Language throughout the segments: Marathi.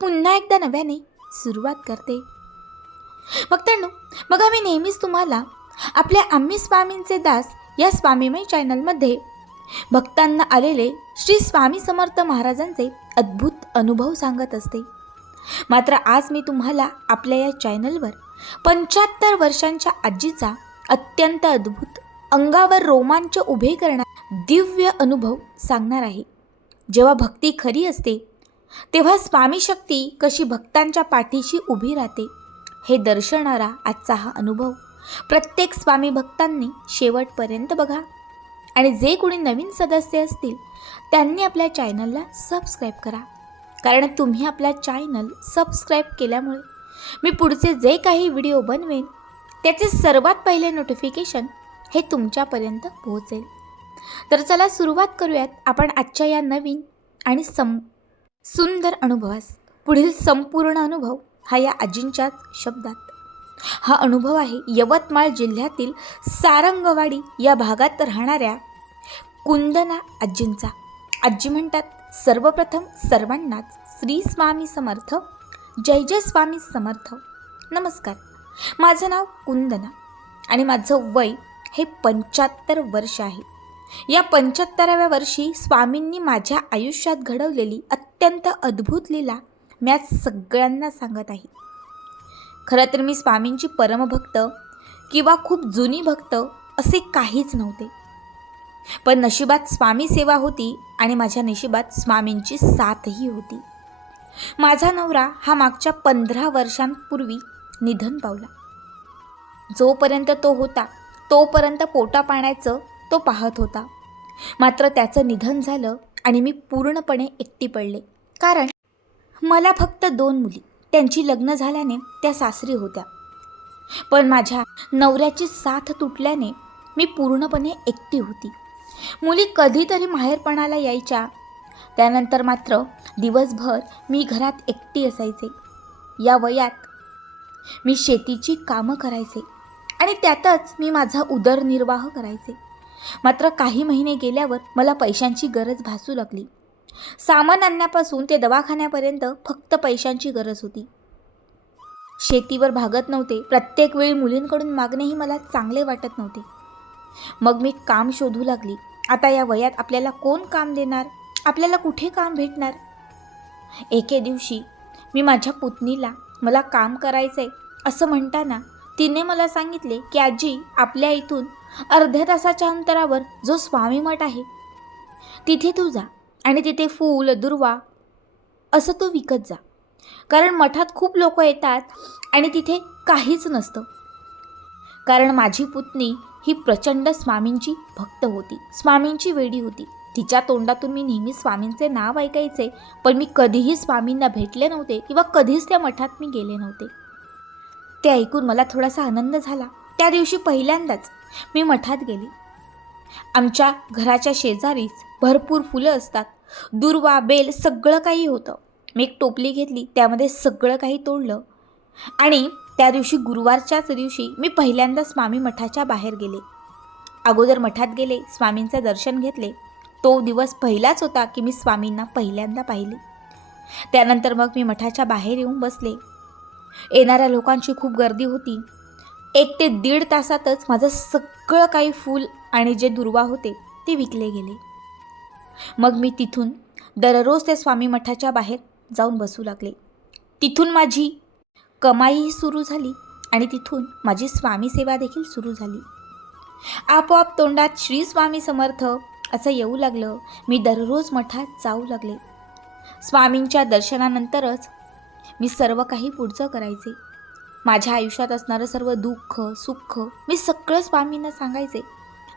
पुन्हा एकदा नव्याने सुरुवात करते. भक्तांनो बघा मी नेहमीच तुम्हाला आपल्या आम्ही स्वामींचे दास या स्वामीमय चॅनलमध्ये भक्तांना आलेले श्री स्वामी समर्थ महाराजांचे अद्भुत अनुभव सांगत असते. मात्र आज मी तुम्हाला आपल्या या चॅनलवर पंच्याहत्तर वर्षांच्या आजीचा अत्यंत अद्भुत अंगावर रोमांच उभे करणारा दिव्य अनुभव सांगणार आहे. जेव्हा भक्ती खरी असते तेव्हा स्वामी शक्ती कशी भक्तांच्या पाठीशी उभी राहते हे दर्शवणारा आजचा हा अनुभव प्रत्येक स्वामी भक्तांनी शेवटपर्यंत बघा. आणि जे कोणी नवीन सदस्य असतील त्यांनी आपल्या चॅनलला सबस्क्राईब करा. कारण तुम्ही आपला चॅनल सबस्क्राईब केल्यामुळे मी पुढचे जे काही व्हिडिओ बनवेन त्याचे सर्वात पहिले नोटिफिकेशन हे तुमच्यापर्यंत पोहोचेल. तर चला सुरुवात करूयात आपण आजच्या या नवीन आणि सम सुंदर अनुभवास. पुढील संपूर्ण अनुभव हा या आजींच्याच शब्दात. हा अनुभव आहे यवतमाळ जिल्ह्यातील सारंगवाडी या भागात राहणाऱ्या कुंदना आजींचा. आजी म्हणतात सर्वप्रथम सर्वांनाच श्री स्वामी समर्थ जय जय स्वामी समर्थ. नमस्कार. माझं नाव कुंदना आणि माझं वय हे पंच्याहत्तर वर्ष आहे. या पंच्याहत्तराव्या वर्षी स्वामींनी माझ्या आयुष्यात घडवलेली अत्यंत अत्यंत अद्भुत लीला मी आज सगळ्यांना सांगत आहे. खरं तर मी स्वामींची परमभक्त किंवा खूप जुनी भक्त असे काहीच नव्हते. पण नशिबात स्वामी सेवा होती आणि माझ्या नशिबात स्वामींची साथही होती. माझा नवरा हा मागच्या पंधरा वर्षांपूर्वी निधन पावला. जोपर्यंत तो होता तोपर्यंत पोटा पाण्याचं तो पाहत होता. मात्र त्याचं निधन झालं आणि मी पूर्णपणे एकटी पडले. कारण मला फक्त दोन मुली. त्यांची लग्न झाल्याने त्या सासरी होत्या. पण माझ्या नवऱ्याची साथ तुटल्याने मी पूर्णपणे एकटी होती. मुली कधीतरी माहेरपणाला यायच्या. त्यानंतर मात्र दिवसभर मी घरात एकटी असायचे. या वयात मी शेतीची कामं करायचे आणि त्यातच मी माझा उदरनिर्वाह करायचे. मात्र काही महिने गेल्यावर मला पैशांची गरज भासू लागली. सामान आणण्यापासून ते दवाखान्यापर्यंत फक्त पैशांची गरज होती. शेतीवर भागत नव्हते. प्रत्येक वेळी मुलींकडून मागणेही मला चांगले वाटत नव्हते. मग मी काम शोधू लागली. आता या वयात आपल्याला कोण काम देणार? आपल्याला कुठे काम भेटणार? एके दिवशी मी माझ्या पुतणीला मला काम करायचं आहे असं म्हणताना तिने मला सांगितले की आजी आपल्या इथून अर्ध्या तासाच्या अंतरावर जो स्वामी मठ आहे तिथे तू जा. आणि तिथे फूल दुर्वा असं तू विकत जा. कारण मठात खूप लोक येतात आणि तिथे काहीच नसतं. कारण माझी पुतणी ही प्रचंड स्वामींची भक्त होती. स्वामींची वेडी होती. तिच्या तोंडातून मी नेहमी स्वामींचे नाव ऐकायचे पण मी कधीही स्वामींना भेटले नव्हते किंवा कधीच त्या मठात मी गेले नव्हते. ते ऐकून मला थोडासा आनंद झाला. त्या दिवशी पहिल्यांदाच मी मठात गेले. आमच्या घराच्या शेजारीच भरपूर फुलं असतात. दुर्वा बेल सगळं काही होतं. मी एक टोपली घेतली त्यामध्ये सगळं काही तोडलं. आणि त्या दिवशी गुरुवारच्याच दिवशी मी पहिल्यांदा स्वामी मठाच्या बाहेर गेले. अगोदर मठात गेले स्वामींचं दर्शन घेतले. तो दिवस पहिलाच होता की मी स्वामींना पहिल्यांदा पाहिले. त्यानंतर मग मी मठाच्या बाहेर येऊन बसले. येणाऱ्या लोकांची खूप गर्दी होती. एक ते दीड तासातच माझं सगळं काही फूल आणि जे दुर्वा होते ते विकले गेले. मग मी तिथून दररोज त्या स्वामी मठाच्या बाहेर जाऊन बसू लागले. तिथून माझी कमाईही सुरू झाली आणि तिथून माझी स्वामी सेवा देखील सुरू झाली. आपोआप तोंडात श्री स्वामी समर्थ असं येऊ लागलं. मी दररोज मठात जाऊ लागले. स्वामींच्या दर्शनानंतरच मी सर्व काही पुढचं करायचे. माझ्या आयुष्यात असणारं सर्व दुःख सुख मी सगळं स्वामींना सांगायचे.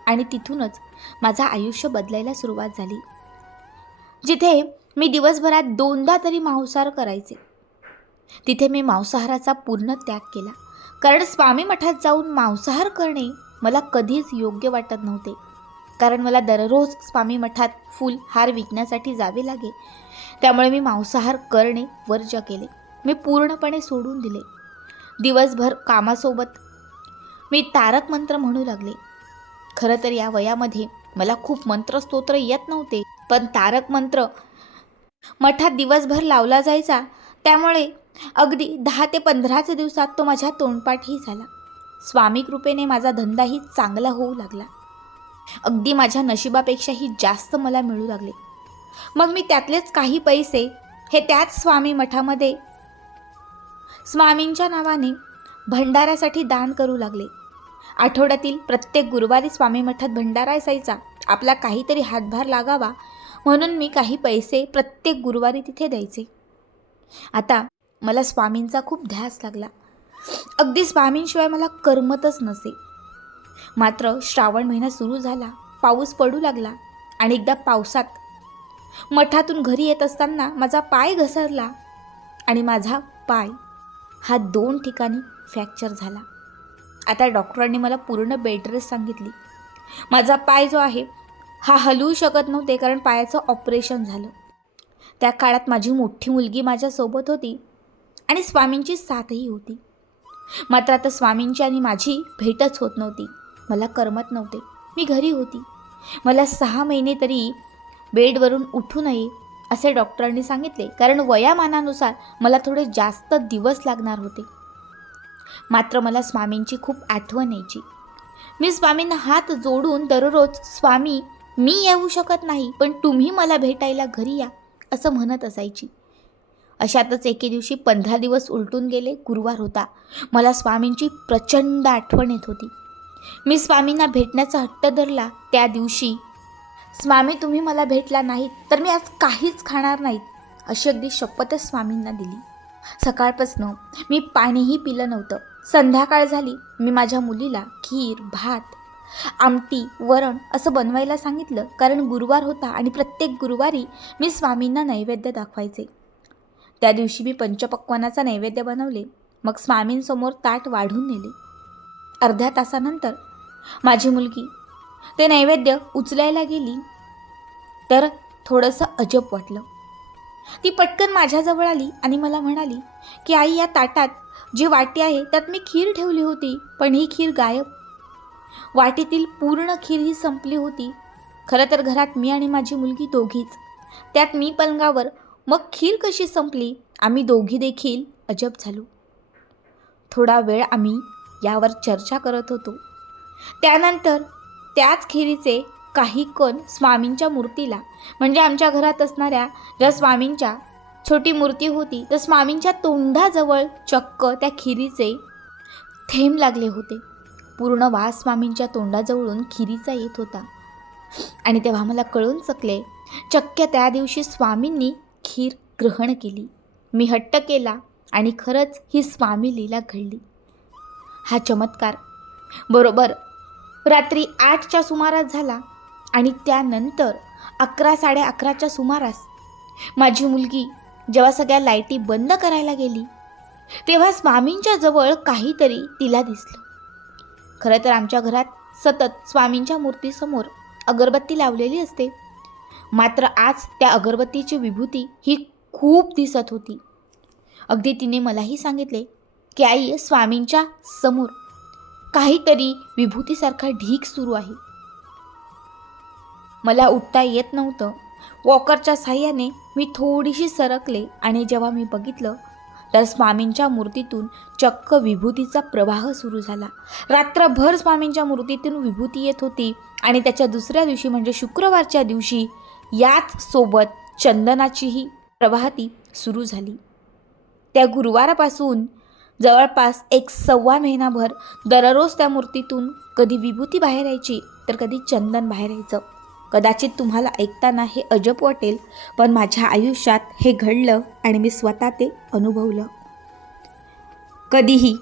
आणि तिथूनच माझं आयुष्य बदलायला सुरुवात झाली. जिथे मी दिवसभरात दोनदा तरी मांसाहार करायचे. तिथे मी मांसाहाराचा पूर्ण त्याग केला. कारण स्वामी मठात जाऊन मांसाहार करणे मला कधीच योग्य वाटत नव्हते. कारण मला दररोज स्वामी मठात फुल हार विकण्यासाठी जावे लागे. त्यामुळे मी मांसाहार करणे वर्ज केले. मी पूर्णपणे सोडून दिले. दिवसभर कामासोबत मी तारक मंत्र म्हणू लागले. खरं तर या वयामध्ये मला खूप मंत्रस्तोत्र येत नव्हते पण तारक मंत्र मठात दिवसभर लावला जायचा. त्यामुळे अगदी दहा ते पंधराच दिवसात तो माझ्या तोंडपाठही झाला. स्वामी कृपेने माझा धंदाही चांगला होऊ लागला. अगदी माझ्या नशिबापेक्षाही जास्त मला मिळू लागले. मग मी त्यातलेच काही पैसे हे त्याच स्वामी मठामध्ये स्वामींच्या नावाने भंडाऱ्यासाठी दान करू लागले. आठवड्यातील प्रत्येक गुरुवारी स्वामी मठात भंडारा असायचा. आपला काहीतरी हातभार लागावा. म्हणून मी काही पैसे प्रत्येक गुरुवारी तिथे द्यायचे. आता मला स्वामींचा खूप ध्यास लागला. अगदी स्वामींशिवाय मला करमतच नसे. मात्र श्रावण महिना सुरू झाला पाऊस पडू लागला आणि एकदा पावसात मठातून घरी येत असताना माझा पाय घसरला आणि माझा पाय हा दोन ठिकाणी फ्रॅक्चर झाला. आता डॉक्टरांनी मला पूर्ण बेडरेस्ट सांगितली. माझा पाय जो आहे हा हलवू शकत नव्हते कारण पायाचं ऑपरेशन झालं. त्या काळात माझी मोठी मुलगी माझ्यासोबत होती आणि स्वामींची साथही होती. मात्र आता स्वामींची आणि माझी भेटच होत नव्हती. मला करमत नव्हते. मी घरी होती. मला सहा महिने तरी बेडवरून उठू नये असे डॉक्टरांनी सांगितले. कारण वयामानानुसार मला थोडे जास्त दिवस लागणार होते. मात्र मला स्वामींची खूप आठवण यायची. मी स्वामींना हात जोडून दररोज स्वामी मी येऊ शकत नाही पण तुम्ही मला भेटायला घरी या असं म्हणत असायची. अशातच एके दिवशी पंधरा दिवस उलटून गेले गुरुवार होता. मला स्वामींची प्रचंड आठवण येत होती. मी स्वामींना भेटण्याचा हट्ट धरला. त्या दिवशी स्वामी तुम्ही मला भेटला नाहीत तर मी आज काहीच खाणार नाहीत अशी अगदी शपथच स्वामींना दिली. सकाळपासनं मी पाणीही पिलं नव्हतं. संध्याकाळ झाली मी माझ्या मुलीला खीर भात आमटी वरण असं बनवायला सांगितलं. कारण गुरुवार होता आणि प्रत्येक गुरुवारी मी स्वामींना नैवेद्य दाखवायचे. त्या दिवशी मी पंचपक्वानाचा नैवेद्य बनवले. मग स्वामींसमोर ताट वाढून नेले. अर्ध्या तासानंतर माझी मुलगी ते नैवेद्य उचलायला गेली. तर थोडंसं अजब वाटलं. ती पटकन माझ्याजवळ आली आणि मला म्हणाली की आई या ताटात जी वाटी आहे त्यात मी खीर ठेवली होती पण ही खीर गायब. वाटीतील पूर्ण खीर ही संपली होती. खरं तर घरात मी आणि माझी मुलगी दोघीच. त्यात मी पलंगावर मग खीर कशी संपली आम्ही दोघी देखील अजब झालो. थोडा वेळ आम्ही यावर चर्चा करत होतो. त्यानंतर त्याच खिरीचे काही कण स्वामींच्या मूर्तीला. म्हणजे आमच्या घरात असणाऱ्या ज्या स्वामींच्या छोटी मूर्ती होती तर स्वामींच्या तोंडाजवळ चक्क त्या खिरीचे थेंब लागले होते. पूर्ण वास स्वामींच्या तोंडाजवळून खिरीचा येत होता. आणि तेव्हा मला कळून चकले चक्क त्या दिवशी स्वामींनी खीर ग्रहण केली. मी हट्ट केला आणि खरंच ही स्वामी लीला घडली. हा चमत्कार बरोबर रात्री आठच्या सुमारास झाला. आणि त्यानंतर अकरा साडे अकराच्या सुमारास माझी मुलगी जेव्हा सगळ्या लाईटी बंद करायला गेली तेव्हा स्वामींच्या जवळ काहीतरी तिला दिसलं. खरं तर आमच्या घरात सतत स्वामींच्या मूर्तीसमोर अगरबत्ती लावलेली असते. मात्र आज त्या अगरबत्तीची विभूती ही खूप दिसत होती. अगदी तिने मलाही सांगितले की आई स्वामींच्या समोर काहीतरी विभूतीसारखा ढीक सुरू आहे. मला उठता येत नव्हतं. वॉकरच्या साह्याने मी थोडीशी सरकले आणि जेव्हा मी बघितलं तर स्वामींच्या मूर्तीतून चक्क विभूतीचा प्रवाह सुरू झाला. रात्रभर स्वामींच्या मूर्तीतून विभूती येत होती आणि त्याच्या दुसऱ्या दिवशी म्हणजे शुक्रवारच्या दिवशी याच सोबत चंदनाचीही प्रवाहती सुरू झाली. त्या गुरुवारापासून जवळपास एक सव्वा महिनाभर दररोज त्या मूर्तीतून कधी विभूती बाहेर यायची तर कधी चंदन बाहेर यायचं. कदाचित तुम्हाला ऐकताना हे अजब वाटेल पण माझ्या आयुष्यात हे घडलं आणि मी स्वतः ते अनुभवलं. कधीही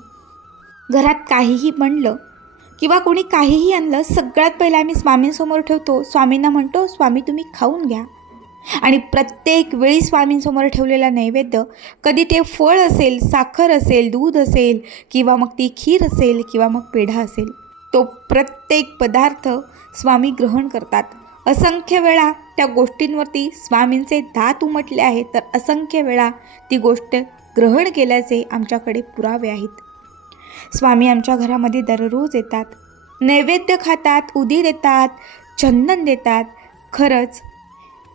घरात काहीही म्हणलं किंवा कोणी काहीही आणलं सगळ्यात पहिला आम्ही स्वामींसमोर ठेवतो. स्वामींना म्हणतो स्वामी तुम्ही खाऊन घ्या. आणि प्रत्येक वेळी स्वामींसमोर ठेवलेला नैवेद्य कधी ते फळ असेल साखर असेल दूध असेल किंवा मग ती खीर असेल किंवा मग पेढा असेल तो प्रत्येक पदार्थ स्वामी ग्रहण करतात. असंख्य वेळा त्या गोष्टींवरती स्वामींचे दात उमटले आहेत तर असंख्य वेळा ती गोष्ट ग्रहण केल्याचे आमच्याकडे पुरावे आहेत. स्वामी आमच्या घरामध्ये दररोज येतात. नैवेद्य खातात उदी देतात चंदन देतात. खरंच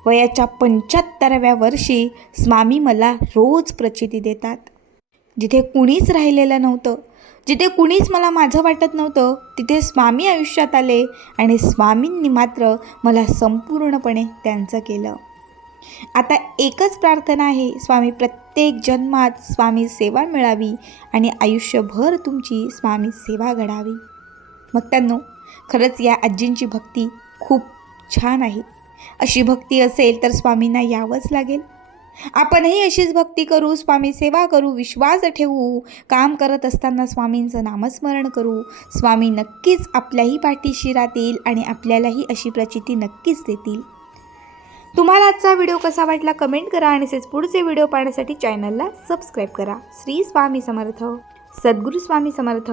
वयाच्या पंच्याहत्तराव्या वर्षी स्वामी मला रोज प्रचिती देतात. जिथे कुणीच राहिलेलं नव्हतं जिथे कुणीच मला माझं वाटत नव्हतं तिथे स्वामी आयुष्यात आले आणि स्वामींनी मात्र मला संपूर्णपणे त्यांचं केलं. आता एकच प्रार्थना आहे स्वामी प्रत्येक जन्मात स्वामी सेवा मिळावी आणि आयुष्यभर तुमची स्वामी सेवा घडावी. मग त्यांनो खरंच या आजींची भक्ती खूप छान आहे. अशी भक्ती असेल तर स्वामींना यावंच लागेल. आपणही अशीच भक्ती करू स्वामी सेवा करू विश्वास ठेवू काम करत असताना स्वामींचं नामस्मरण करू. स्वामी नक्कीच आपल्याही पाठीशी राहतील आणि आपल्यालाही अशी प्रचिती नक्कीच देतील. तुम्हाला आजचा व्हिडिओ कसा वाटला कमेंट करा आणि तसेच पुढचे व्हिडिओ पाहण्यासाठी चॅनलला सबस्क्राईब करा. श्री स्वामी समर्थ. सद्गुरू स्वामी समर्थ.